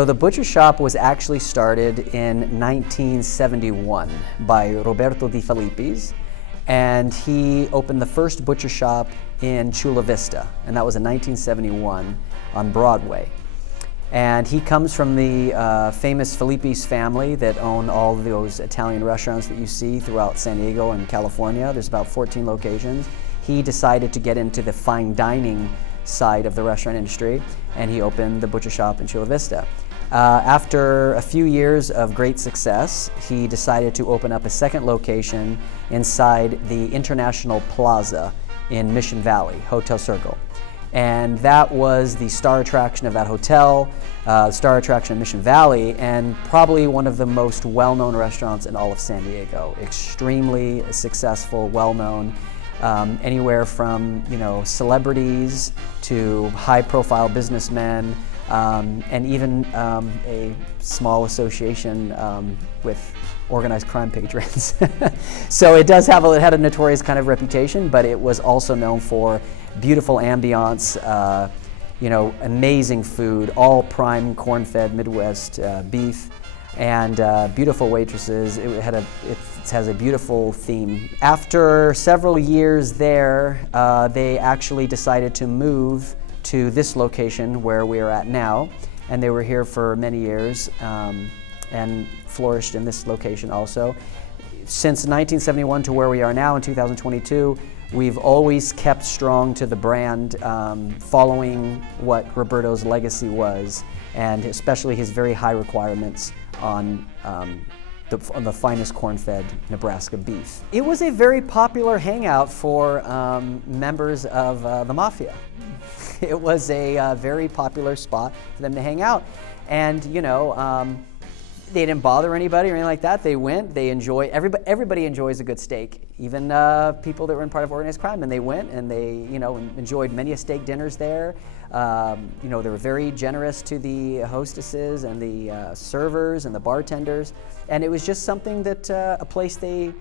So the butcher shop was actually started in 1971 by Roberto Di Filippis, and he opened the first butcher shop in Chula Vista, and that was in 1971 on Broadway. And he comes from the famous Filippis family that own all of those Italian restaurants that you see throughout San Diego and California. There's about 14 locations. He decided to get into the fine dining side of the restaurant industry, and he opened the butcher shop in Chula Vista. After a few years of great success, he decided to open up a second location inside the International Plaza in Mission Valley, Hotel Circle. And that was the star attraction of that hotel, star attraction of Mission Valley, and probably one of the most well-known restaurants in all of San Diego. Extremely successful, well-known, anywhere from celebrities to high-profile businessmen, and even a small association with organized crime patrons. So it had a notorious kind of reputation, but it was also known for beautiful ambiance, amazing food, all prime corn-fed Midwest beef, and beautiful waitresses. It has a beautiful theme. After several years there, they actually decided to move to this location where we are at now, and they were here for many years and flourished in this location also. Since 1971 to where we are now in 2022, we've always kept strong to the brand, following what Roberto's legacy was, and especially his very high requirements on the finest corn-fed Nebraska beef. It was a very popular hangout for members of the mafia. It was a very popular spot for them to hang out, and they didn't bother anybody or anything like that. They went, they enjoy, everybody enjoys a good steak, even people that were in part of organized crime, and they went and they enjoyed many steak dinners there. They were very generous to the hostesses and the servers and the bartenders, and it was just something that a place they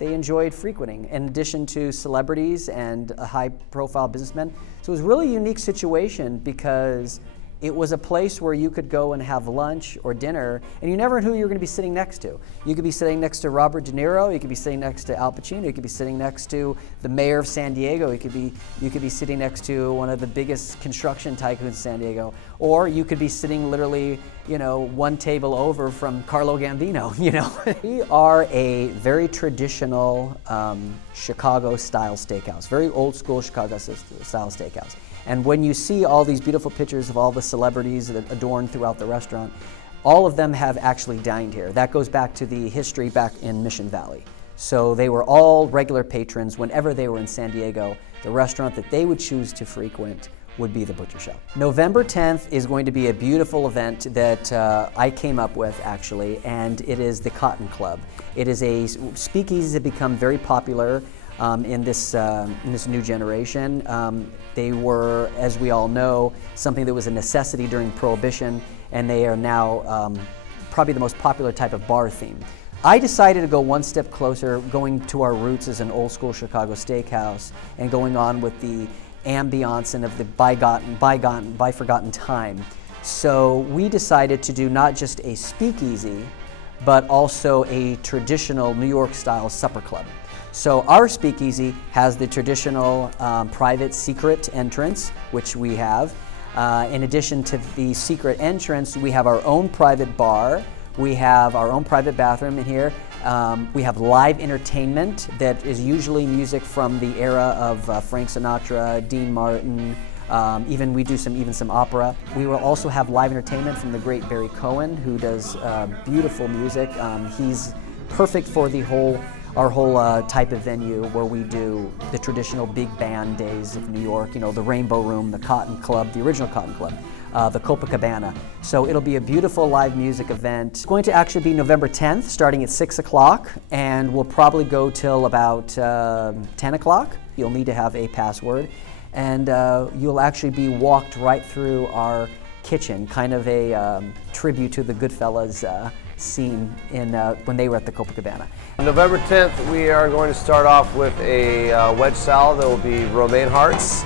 enjoyed frequenting, in addition to celebrities and high-profile businessmen. So it was really a unique situation because it was a place where you could go and have lunch or dinner, and you never knew who you were going to be sitting next to. You could be sitting next to Robert De Niro, you could be sitting next to Al Pacino, you could be sitting next to the mayor of San Diego, you could be sitting next to one of the biggest construction tycoons in San Diego, or you could be sitting literally, one table over from Carlo Gambino, We are a very traditional Chicago-style steakhouse, very old-school Chicago-style steakhouse. And when you see all these beautiful pictures of all the celebrities that adorn throughout the restaurant, all of them have actually dined here. That goes back to the history back in Mission Valley. So they were all regular patrons. Whenever they were in San Diego, the restaurant that they would choose to frequent would be the butcher shop. November 10th is going to be a beautiful event that I came up with, actually, and it is the Cotton Club. It is a speakeasy that become very popular in this new generation. They were, as we all know, something that was a necessity during Prohibition, and they are now probably the most popular type of bar theme. I decided to go one step closer, going to our roots as an old school Chicago steakhouse and going on with the ambiance and of the by forgotten time. So we decided to do not just a speakeasy, but also a traditional New York style supper club. So our speakeasy has the traditional private secret entrance, which we have. In addition to the secret entrance, we have our own private bar. We have our own private bathroom in here. We have live entertainment that is usually music from the era of Frank Sinatra, Dean Martin. Even we do some opera. We will also have live entertainment from the great Barry Cohen, who does beautiful music. He's perfect for our whole type of venue where we do the traditional big band days of New York, the Rainbow Room, the Cotton Club, the original Cotton Club, the Copacabana. So it'll be a beautiful live music event. It's going to actually be November 10th, starting at 6 o'clock, and we'll probably go till about 10 o'clock. You'll need to have a password, and you'll actually be walked right through our kitchen, kind of a tribute to the Goodfellas scene when they were at the Copacabana. On November 10th, we are going to start off with a wedge salad that will be romaine hearts,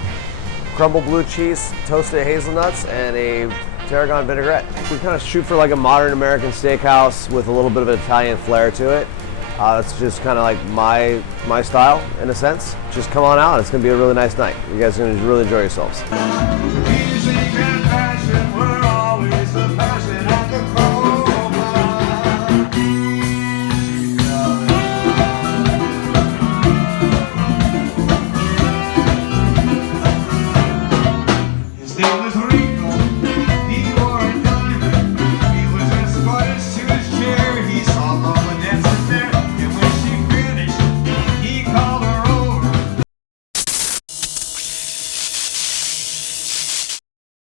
crumbled blue cheese, toasted hazelnuts, and a tarragon vinaigrette. We kind of shoot for like a modern American steakhouse with a little bit of an Italian flair to it. It's just kind of like my style in a sense. Just come on out. It's going to be a really nice night. You guys are going to really enjoy yourselves.